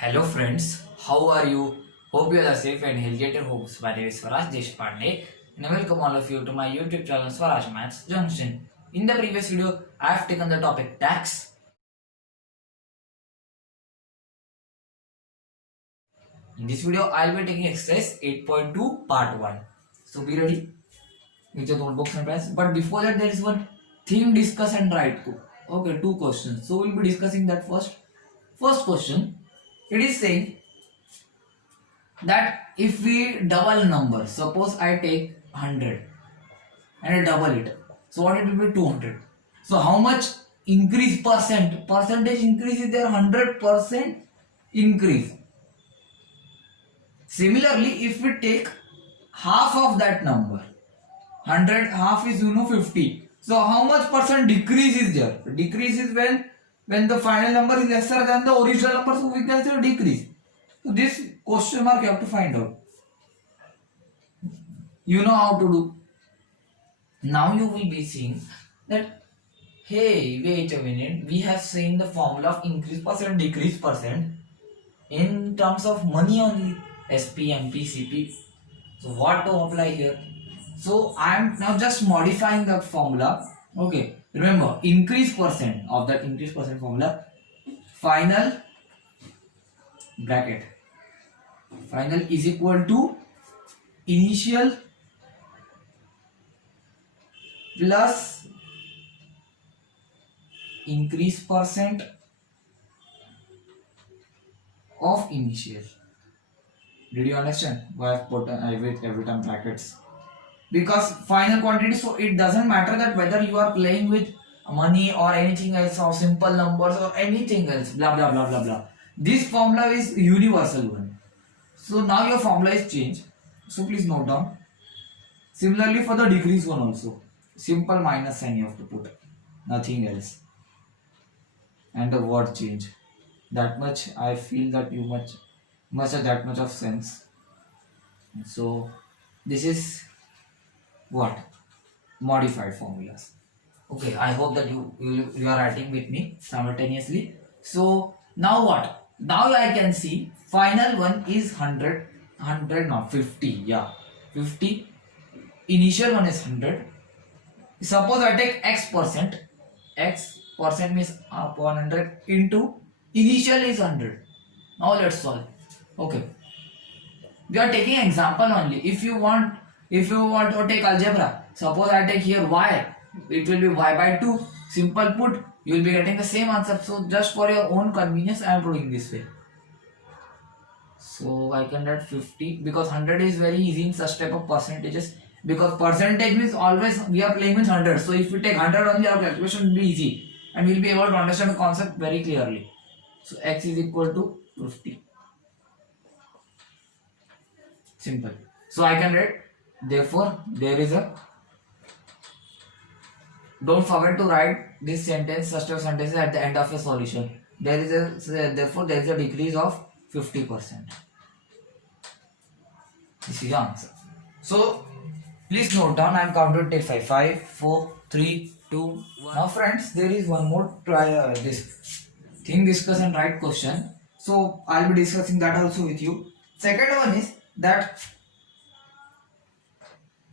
Hello friends, how are you? Hope you are safe and healthy at your homes. My name is Swaraj Deshpande and I welcome all of you to my YouTube channel Swaraj Maths Junction. In the previous video, I have taken the topic tax. In this video, I will be taking exercise 8.2 part 1. So be ready with your notebooks and pens. But before that, there is one theme, discuss and write. Okay, two questions. So we'll be discussing that first. First question, it is saying that if we double number, suppose I take 100 and I double it, so what it will be 200. So how much increase percentage increase is there? 100% increase. Similarly, if we take half of that number, 100, half is 50. So how much percent decrease is there? Decrease is when the final number is lesser than the original number, so we can say decrease. So this question mark you have to find out. You know how to do. Now you will be seeing that, hey, wait a minute, we have seen the formula of increase percent, decrease percent in terms of money only, SP, MP, CP. So what to apply here? So I am now just modifying the formula. Okay, remember increase percent of that increase percent formula, final bracket, final is equal to initial plus increase percent of initial. Did you understand why I've put every time brackets? Because final quantity, so it doesn't matter that whether you are playing with money or anything else or simple numbers or anything else, blah blah blah blah blah. This formula is universal one. So now your formula is changed. So please note down. Similarly for the decrease one also, simple minus sign you have to put, nothing else, and the word change. That much I feel that you must have that much of sense. So this is what modified formulas. Okay, I hope that you are writing with me simultaneously. So now what? Now I can see final one is 100 not 50. Yeah, 50. Initial one is 100. Suppose I take x percent means 100 into initial is 100. Now let's solve. Okay, we are taking example only. If you want to take algebra, suppose I take here y, it will be y by 2. Simple put, you will be getting the same answer. So just for your own convenience, I am doing this way. So I can write 50 because 100 is very easy in such type of percentages. Because percentage means always we are playing with 100. So if we take 100 only, our calculation will be easy and we will be able to understand the concept very clearly. So x is equal to 50. Simple. So I can write, therefore there is a, don't forget to write this sentence, such type of sentences at the end of a solution. Therefore there is a decrease of 50%. This is the answer. So please note down, I am counting till 5. 5, 4, 3, 2, 1. Now friends, there is one more try this thing, discuss and write question. So I will be discussing that also with you. Second one is that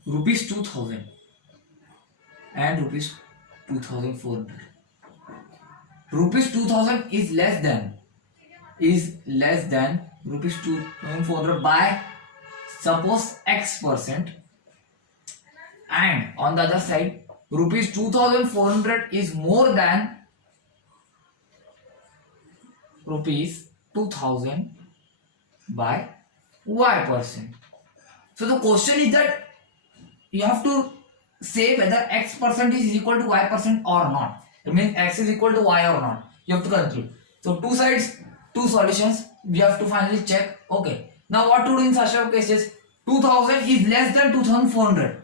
rupees 2000 and rupees 2400. Rupees 2000 is less than rupees 2400 by suppose x percent, and on the other side rupees 2400 is more than rupees 2000 by y percent. So the question is that you have to say whether x percent is equal to y percent or not. It means x is equal to y or not. You have to conclude. So two sides, two solutions. We have to finally check. Okay. Now what to do in such type of cases? 2000 is less than 2400.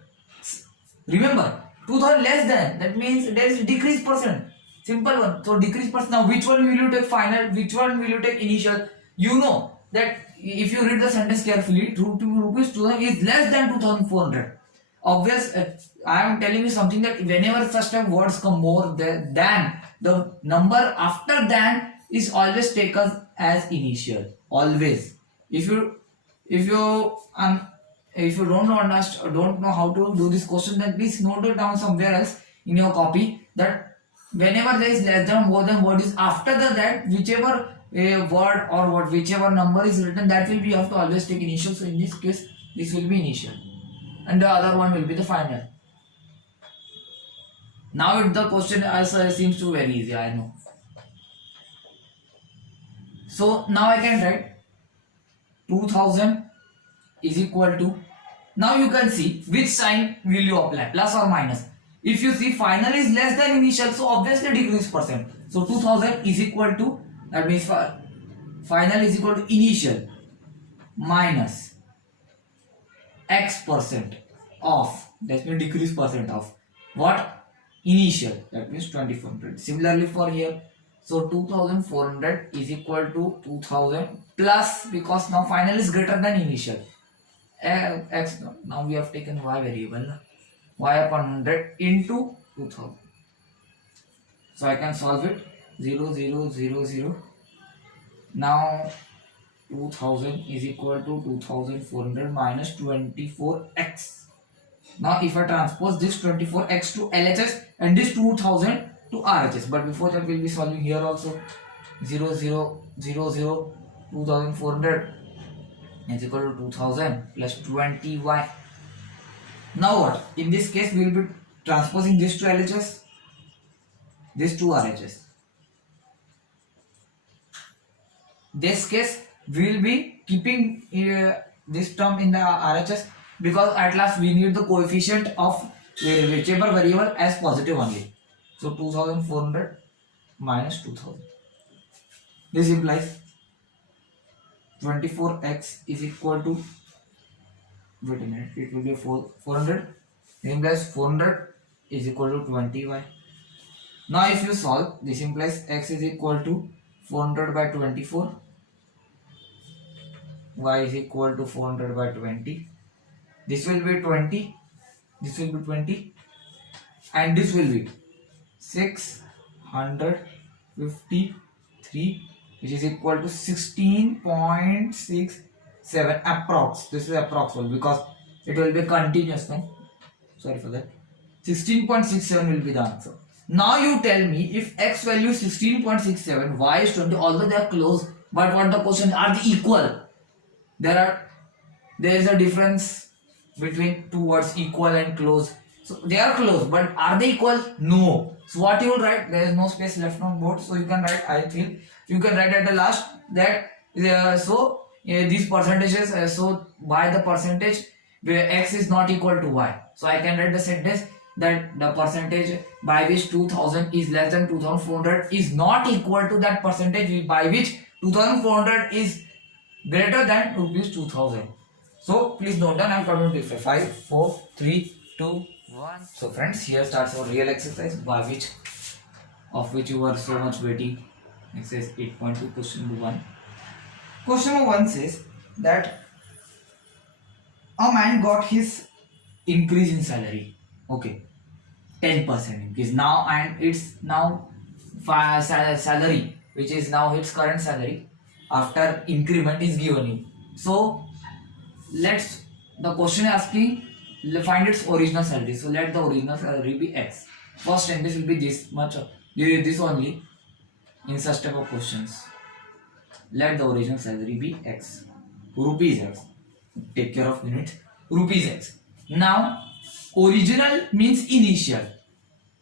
Remember, 2000 less than, that means there is decrease percent. Simple one. So decrease percent. Now which one will you take final? Which one will you take initial? You know that if you read the sentence carefully, rupees 2000 is less than 2400. Obvious, I am telling you something that whenever such type words come more than, the number after than is always taken as initial. Always. If you if you if you don't know how to do this question, then please note it down somewhere else in your copy, that whenever there is less than more than word is after that, whichever word or whichever number is written, that will be, you have to always take initial. So in this case this will be initial and the other one will be the final. Now the question seems to be very easy, I know. So now I can write 2000 is equal to, now you can see which sign will you apply, plus or minus. If you see final is less than initial, so obviously decrease percent. So 2000 is equal to, that means final is equal to initial minus x percent of, that means decrease percent of what, initial, that means 2400. Similarly for here, so 2400 is equal to 2000 plus, because now final is greater than initial, x, now we have taken y variable, y upon 100 into 2000. So I can solve it, 0 0 0 0. Now 2000 is equal to 2400 minus 24x. Now if I transpose this 24x to LHS and this 2000 to RHS, but before that we'll be solving here also. 0 0 0 0, 2400 is equal to 2000 plus 20y. Now what? In this case we will be transposing this to LHS, this to RHS. This case we will be keeping this term in the RHS, because at last we need the coefficient of whichever variable as positive only. So 2400 minus 2000. This implies 24x is equal to, wait a minute, it will be 400. This implies 400 is equal to 20y. Now if you solve, this implies x is equal to 400 by 24, y is equal to 400 by 20. This will be 20, this will be 20, and this will be 653, which is equal to 16.67 approx. This is approximate because it will be continuous then. Sorry for that. 16.67 will be the answer. Now you tell me, if x value is 16.67, y is 20, although they are close, but what the question, are they equal? There is a difference between two words, equal and close. So they are close, but are they equal? No. So what you will write? There is no space left on board, so you can write, I feel you can write at the last that these percentages, so by the percentage where x is not equal to y. So I can write the sentence that the percentage by which 2000 is less than 2400 is not equal to that percentage by which 2400 is greater than rupees 2000. So please note down, I am coming to 5 4 3 2 1. So friends, here starts our real exercise, by which you were so much waiting. Exercise 8.2, question number 1. Question number 1 says that a man got his increase in salary. Okay, 10% increase now, and it's now salary, which is now its current salary after increment is given you. So the question asking, find its original salary. So let the original salary be x. First sentence will be this much, this only in such type of questions. Let the original salary be x, rupees x. Take care of units, rupees x. Now original means initial.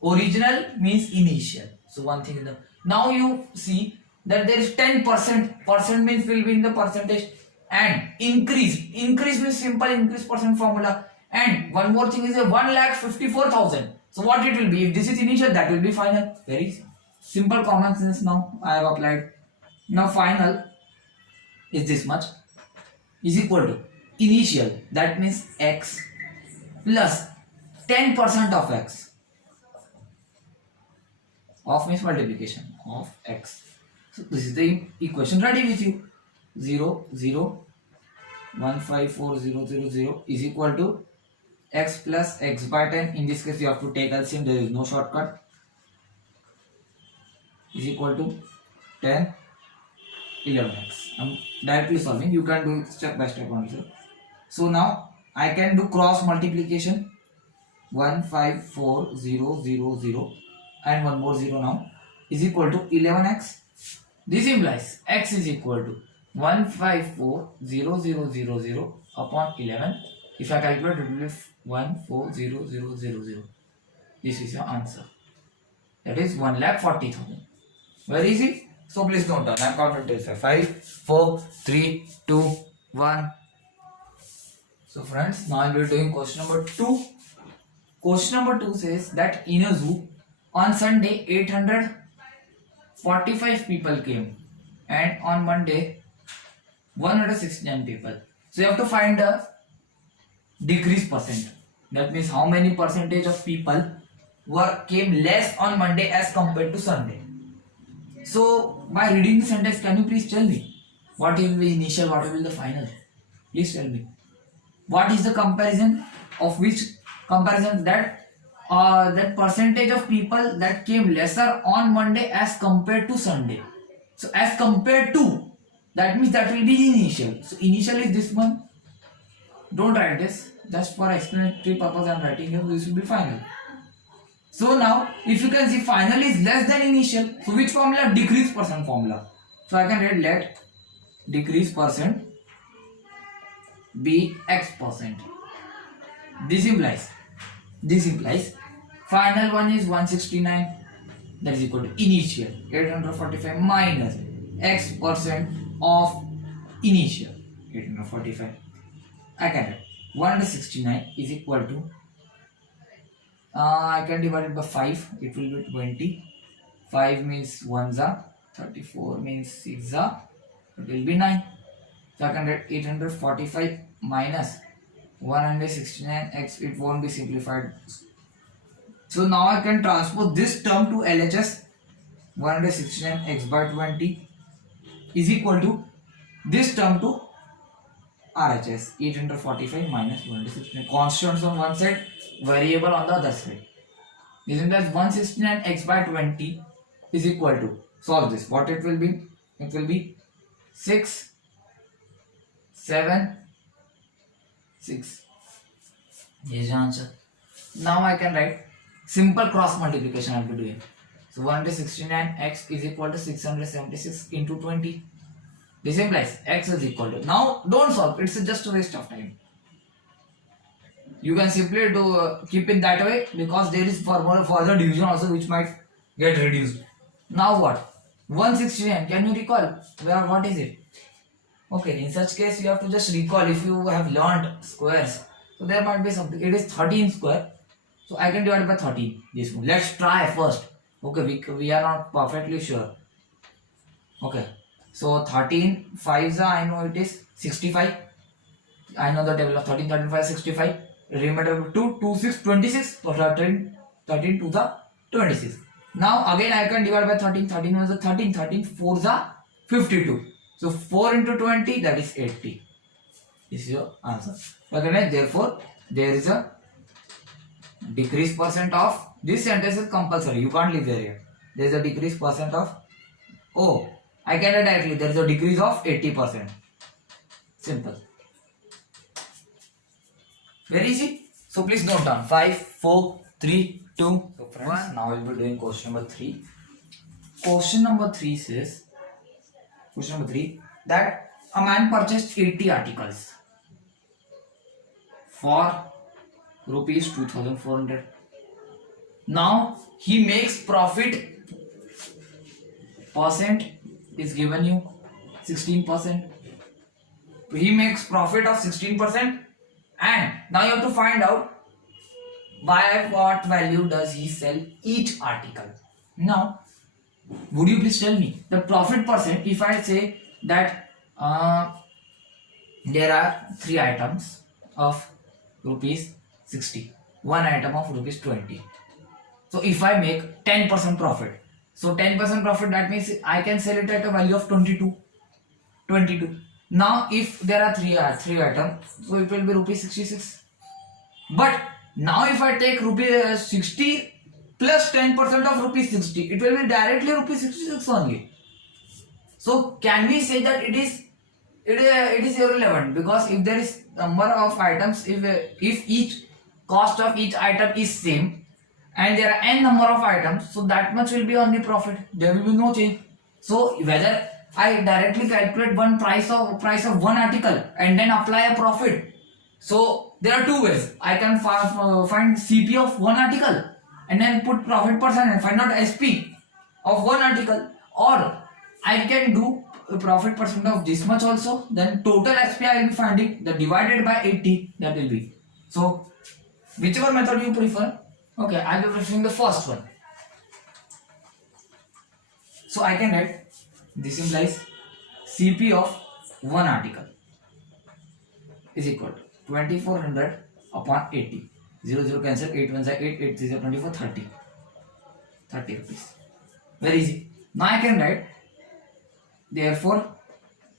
Original means initial. So one thing is the, now you see that there is 10%. Percent means will be in the percentage, and increase means simple increase percent formula. And one more thing is a 1,54,000. So what it will be? If this is initial, that will be final. Very simple common sense. Now I have applied. Now final is this much is equal to initial, that means x plus 10% of x. Of means multiplication of x. So this is the equation ready with you. 0 0 154,000 is equal to x plus x by 10. In this case you have to take LCM, there is no shortcut. Is equal to 10 11x. I'm directly solving. You can do it step by step also. So now I can do cross multiplication. 154,000 and one more 0 now is equal to 11x. This implies x is equal to 154,000 upon 11. If I calculate, it will be 140000. This is your answer. That is 1,40,000. Very easy. So please don't turn. I'm counting till 5, 4, 3, 2, 1. So friends, now I will be doing question number 2. Question number 2 says that in a zoo on Sunday 845 people came and on Monday 169 people. So you have to find the decrease percent. That means how many percentage of people came less on Monday as compared to Sunday. So by reading the sentence, can you please tell me what will be initial, what will be the final? Please tell me. What is the comparison of which comparison that that percentage of people that came lesser on Monday as compared to Sunday. So as compared to, that means that will be initial. So initial is this one. Don't write this. Just for explanatory purpose I am writing here. This will be final. So now if you can see final is less than initial. So which formula? Decrease percent formula. So I can write let decrease percent be x percent. This implies final one is 169, that is equal to initial 845 minus x percent of initial 845. I can write 169 is equal to I can divide it by 5, it will be 20. 5 means 1 za, 34 means 6 za, it will be 9. So I can write 845 minus 169x, it won't be simplified. So now I can transpose this term to LHS. 169x by 20 is equal to this term to RHS. 845 minus 169. Constants on one side, variable on the other side. This means 169x by 20 is equal to, solve this, what it will be? It will be 6, 7, 6. Here's the answer. Now I can write simple cross multiplication I will be doing. So 169x is equal to 676 into 20. This implies x is equal to. Now don't solve, it's just a waste of time. You can simply do keep it that way because there is further division also which might get reduced. Now what? 169, can you recall? What is it? Okay, in such case you have to just recall if you have learned squares. So there might be something. It is 13 square. So I can divide by 13. This one. Let's try first. Okay, we are not perfectly sure. Okay. So 13 5s I know it is 65. I know the table of 13, 13, 5, 65. Remainder 2, 2, 6, 26. So 13 to the 26. Now again I can divide by 13. 13 was the 13. 13 4 is 52. So 4 into 20, that is 80. This is your answer. Okay, therefore there is a decrease percent of, this sentence is compulsory, you can't leave there here. There is a decrease percent of, oh, I can write directly, there is a decrease of 80%. Simple. Very easy. So please note down 5, 4, 3, 2, so friends, 1. Now we will be doing question number 3. Question number 3 says, question number 3, that a man purchased 80 articles for rupees 2400. Now he makes profit, percent is given you 16%. He makes profit of 16%, and now you have to find out by what value does he sell each article. Now would you please tell me the profit percent? If I say that there are 3 items of rupees 60, 1 item of rupees 20. So if I make 10% profit, so 10% profit, that means I can sell it at a value of 22. Now if there are 3 items, so it will be rupees 66. But now if I take rupees 60 plus 10% of rupees 60, it will be directly rupees 66 only. So can we say that it is irrelevant? Because if there is number of items, if each cost of each item is same and there are n number of items, so that much will be only profit. There will be no change. So whether I directly calculate one price of one article and then apply a profit. So there are two ways. I can find CP of one article and then put profit percent and find out SP of one article, or I can do a profit percent of this much also, then total SP I will be finding, the divided by 80, that will be. So whichever method you prefer. Okay, I will be preferring the first one. So I can write this implies CP of one article is equal to 2400 upon 80. 0 0 cancel, 8 1 is 8, 8 3 is 24, 30 rupees. Very easy. Now I can write therefore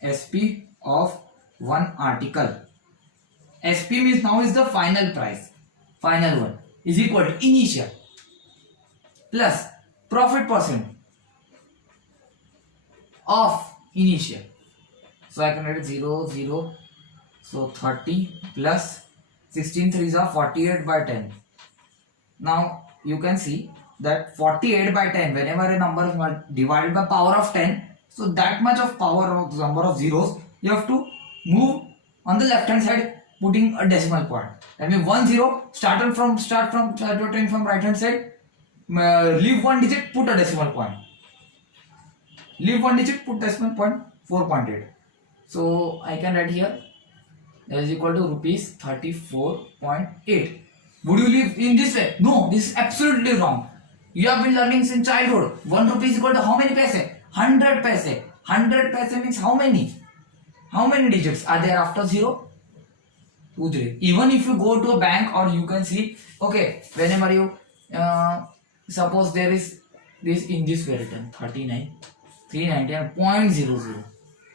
SP of one article. SP means now is the final price, final one, is equal to initial plus profit percent of initial. So I can write 0 0, so 30 plus 16 3s are 48 by 10. Now you can see that 48 by 10, whenever a number is divided by power of 10, so that much of power of the number of zeros you have to move on the left hand side, putting a decimal point. That means 1 0, start from right hand side, leave one digit, put a decimal point. Leave one digit, put decimal point, 4.8. So I can write here that is equal to rupees 34.8. Would you leave in this way? No, this is absolutely wrong. You have been learning since childhood. 1 rupee is equal to how many paise? 100 paise. 100 paise means how many? How many digits are there after 0? 2 0. Even if you go to a bank, or you can see, okay, whenever you suppose there is this in this way written 39, 390 and 0.00.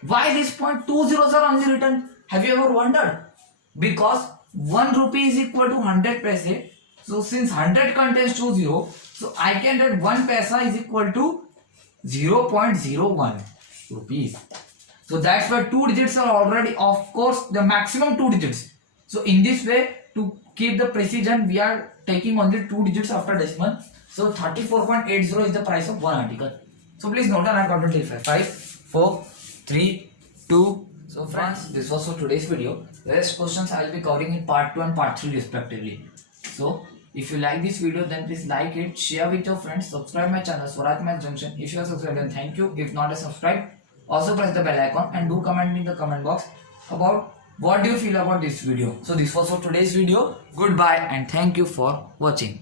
Why this 2 zeros are only written? Have you ever wondered? Because 1 rupee is equal to 100 paise. So since 100 contains 2 0, so I can write 1 paisa is equal to 0.01 rupees. So that's why 2 digits are already, of course, the maximum 2 digits. So in this way, to keep the precision, we are taking only 2 digits after decimal. So 34.80 is the price of one article. So please note down, I got to 5, 4, 3, 2. So friends, this was for today's video. The rest questions I will be covering in part 2 and part 3 respectively. So if you like this video, then please like it, share with your friends, subscribe my channel Swaraj Maths Junction. If you are subscribed, then thank you. If not a subscribe, also press the bell icon and do comment in the comment box about what do you feel about this video. So this was for today's video. Goodbye and thank you for watching.